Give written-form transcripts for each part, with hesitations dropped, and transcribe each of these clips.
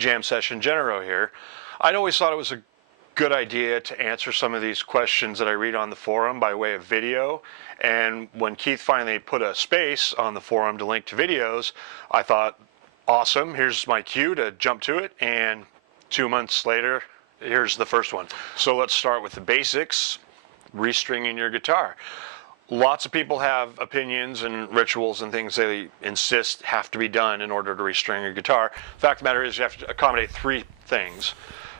Jam Session, Genero here. I'd always thought it was a good idea to answer some of these questions that I read on the forum by way of video, and when Keith finally put a space on the forum to link to videos, I thought, awesome, here's my cue to jump to it, and 2 months later, here's the first one. So let's start with the basics, restringing your guitar. Lots of people have opinions and rituals and things they insist have to be done in order to restring your guitar. The fact of the matter is you have to accommodate three things.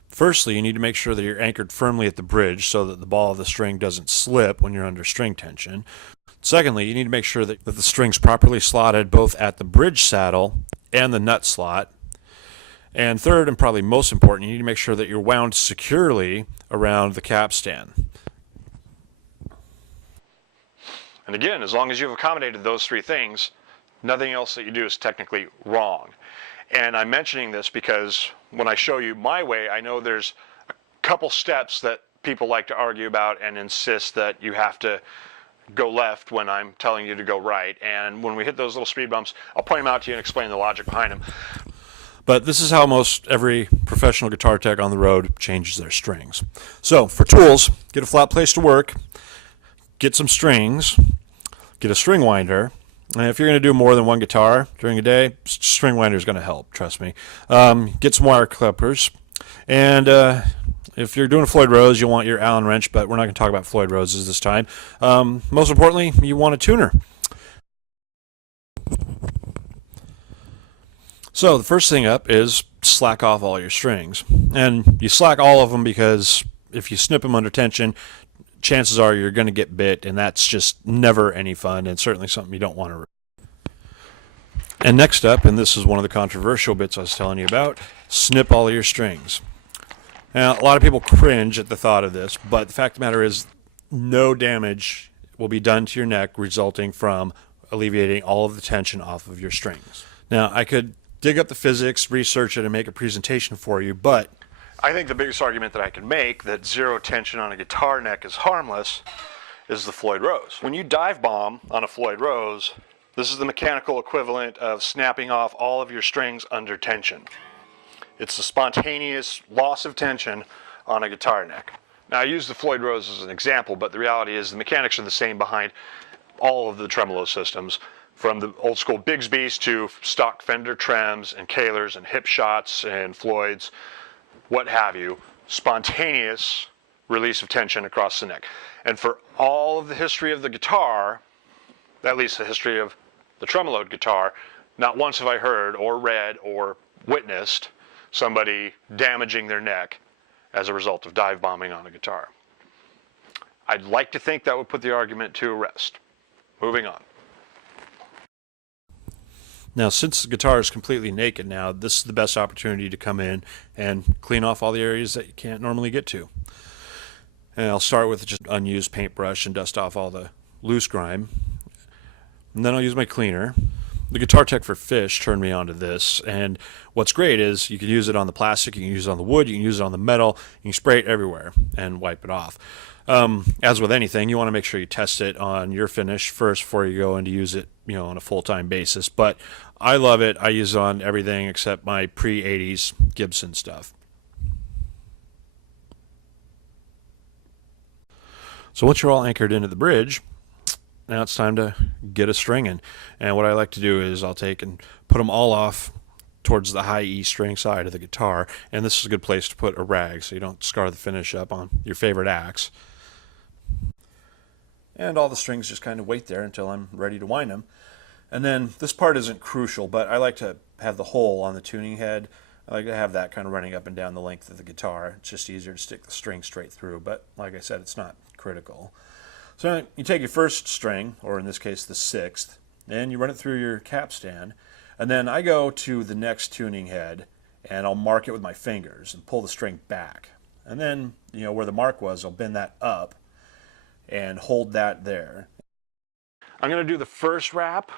Firstly, you need to make sure that you're anchored firmly at the bridge so that the ball of the string doesn't slip when you're under string tension. Secondly, you need to make sure that the string's properly slotted both at the bridge saddle and the nut slot. And third, and probably most important, you need to make sure that you're wound securely around the capstan. And again, as long as you've accommodated those three things, nothing else that you do is technically wrong. And I'm mentioning this because when I show you my way, I know there's a couple steps that people like to argue about and insist that you have to go left when I'm telling you to go right. And when we hit those little speed bumps, I'll point them out to you and explain the logic behind them. But this is how most every professional guitar tech on the road changes their strings. So for tools, get a flat place to work, get some strings, get a string winder, and if you're going to do more than one guitar during a day, string winder is going to help, trust me. Get some wire clippers, and if you're doing a Floyd Rose, you'll want your Allen wrench, but we're not going to talk about Floyd Roses this time. Most importantly, you want a tuner. So the first thing up is slack off all your strings, and you slack all of them because if you snip them under tension, chances are you're going to get bit, and that's just never any fun, and certainly something you don't want to. And next up, and this is one of the controversial bits I was telling you about, snip all of your strings. Now, a lot of people cringe at the thought of this, but the fact of the matter is no damage will be done to your neck resulting from alleviating all of the tension off of your strings. Now, I could dig up the physics, research it, and make a presentation for you, but I think the biggest argument that I can make that zero tension on a guitar neck is harmless is the Floyd Rose. When you dive bomb on a Floyd Rose, this is the mechanical equivalent of snapping off all of your strings under tension. It's the spontaneous loss of tension on a guitar neck. Now I use the Floyd Rose as an example, but the reality is the mechanics are the same behind all of the tremolo systems, from the old school Bigsby's to stock Fender Trems and Kahlers and hip shots and Floyds, what have you, spontaneous release of tension across the neck. And for all of the history of the guitar, at least the history of the tremoloed guitar, not once have I heard or read or witnessed somebody damaging their neck as a result of dive bombing on a guitar. I'd like to think that would put the argument to rest. Moving on. Now, since the guitar is completely naked now, this is the best opportunity to come in and clean off all the areas that you can't normally get to. And I'll start with just unused paintbrush and dust off all the loose grime. And then I'll use my cleaner. The Guitar Tech for Fish turned me onto this, and what's great is you can use it on the plastic, you can use it on the wood, you can use it on the metal, you can spray it everywhere and wipe it off. As with anything, you want to make sure you test it on your finish first before you go in to use it, on a full-time basis. But I love it. I use it on everything except my pre-80s Gibson stuff. So once you're all anchored into the bridge, now it's time to get a string in. And what I like to do is I'll take and put them all off towards the high E string side of the guitar. And this is a good place to put a rag so you don't scar the finish up on your favorite axe. And all the strings just kind of wait there until I'm ready to wind them. And then this part isn't crucial, but I like to have the hole on the tuning head. I like to have that kind of running up and down the length of the guitar. It's just easier to stick the string straight through, but like I said, it's not critical. So you take your first string, or in this case the sixth, and you run it through your capstan, and then I go to the next tuning head and I'll mark it with my fingers and pull the string back. And then, where the mark was, I'll bend that up and hold that there. I'm going to do the first wrap,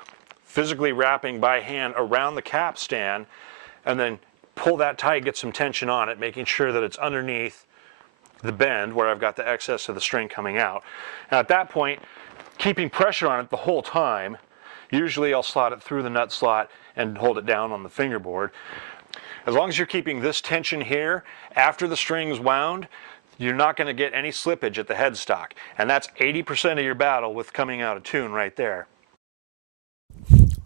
physically wrapping by hand around the capstan, and then pull that tight, get some tension on it, making sure that it's underneath the bend where I've got the excess of the string coming out. Now at that point, keeping pressure on it the whole time, usually I'll slot it through the nut slot and hold it down on the fingerboard. As long as you're keeping this tension here after the string's wound, you're not going to get any slippage at the headstock. And that's 80% of your battle with coming out of tune right there.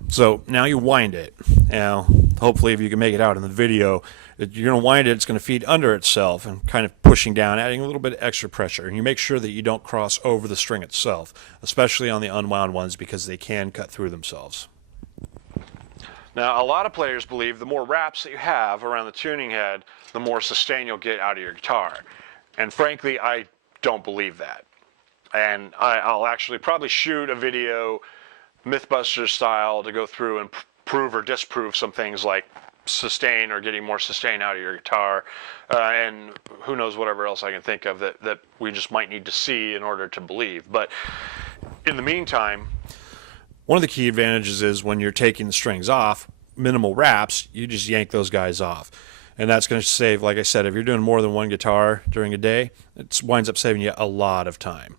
So now you wind it. Now, hopefully if you can make it out in the video, you're going to wind it, it's going to feed under itself and kind of pushing down, adding a little bit of extra pressure. And you make sure that you don't cross over the string itself, especially on the unwound ones because they can cut through themselves. Now, a lot of players believe the more wraps that you have around the tuning head, the more sustain you'll get out of your guitar. And frankly, I don't believe that. And I'll actually probably shoot a video Mythbusters style to go through and prove or disprove some things like sustain or getting more sustain out of your guitar, and who knows whatever else I can think of that we just might need to see in order to believe. But in the meantime, one of the key advantages is when you're taking the strings off, minimal wraps, you just yank those guys off. And that's going to save, like I said, if you're doing more than one guitar during a day, it winds up saving you a lot of time.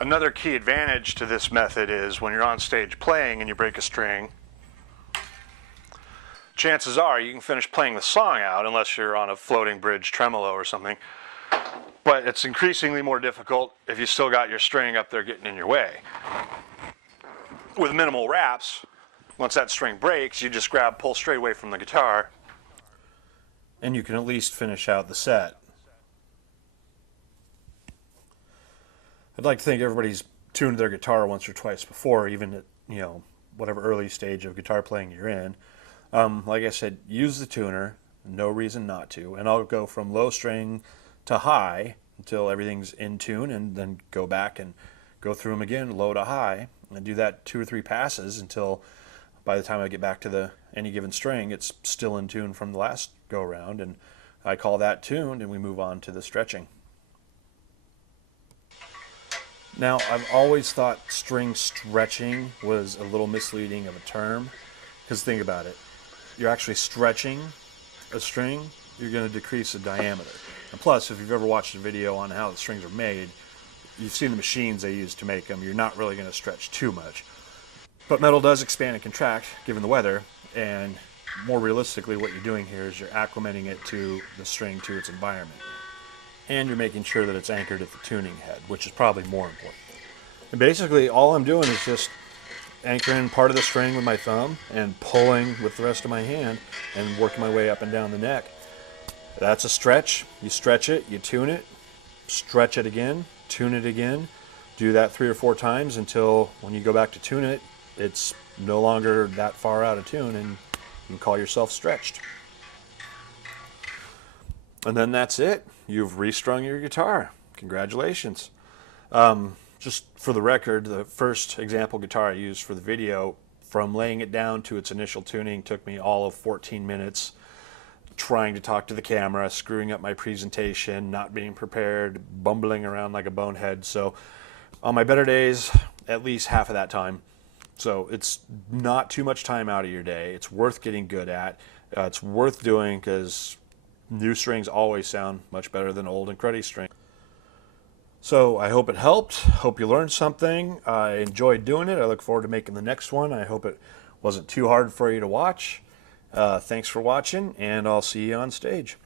Another key advantage to this method is when you're on stage playing and you break a string, chances are you can finish playing the song out unless you're on a floating bridge tremolo or something. But it's increasingly more difficult if you still got your string up there getting in your way. With minimal wraps, once that string breaks, you just pull straight away from the guitar. And you can at least finish out the set. I'd like to think everybody's tuned their guitar once or twice before, even at, whatever early stage of guitar playing you're in. Like I said, use the tuner, no reason not to. And I'll go from low string to high until everything's in tune, and then go back and go through them again, low to high, and do that 2 or 3 passes until by the time I get back to any given string, it's still in tune from the last go around, and I call that tuned, and we move on to the stretching. Now, I've always thought string stretching was a little misleading of a term, because think about it. You're actually stretching a string, you're going to decrease the diameter. And plus, if you've ever watched a video on how the strings are made, you've seen the machines they use to make them, you're not really going to stretch too much. But metal does expand and contract, given the weather, and more realistically what you're doing here is you're acclimating it to the string, to its environment. And you're making sure that it's anchored at the tuning head, which is probably more important. And basically, all I'm doing is just anchoring part of the string with my thumb and pulling with the rest of my hand and working my way up and down the neck. That's a stretch. You stretch it, you tune it, stretch it again, tune it again. Do that 3 or 4 times until when you go back to tune it, it's no longer that far out of tune and you can call yourself stretched. And then that's it. You've restrung your guitar. Congratulations. Just for the record, the first example guitar I used for the video, from laying it down to its initial tuning, took me all of 14 minutes, trying to talk to the camera, screwing up my presentation, not being prepared, bumbling around like a bonehead. So on my better days, at least half of that time. So it's not too much time out of your day. It's worth getting good at. It's worth doing because new strings always sound much better than old and cruddy strings. So I hope it helped. Hope you learned something. I enjoyed doing it. I look forward to making the next one. I hope it wasn't too hard for you to watch. Thanks for watching, and I'll see you on stage.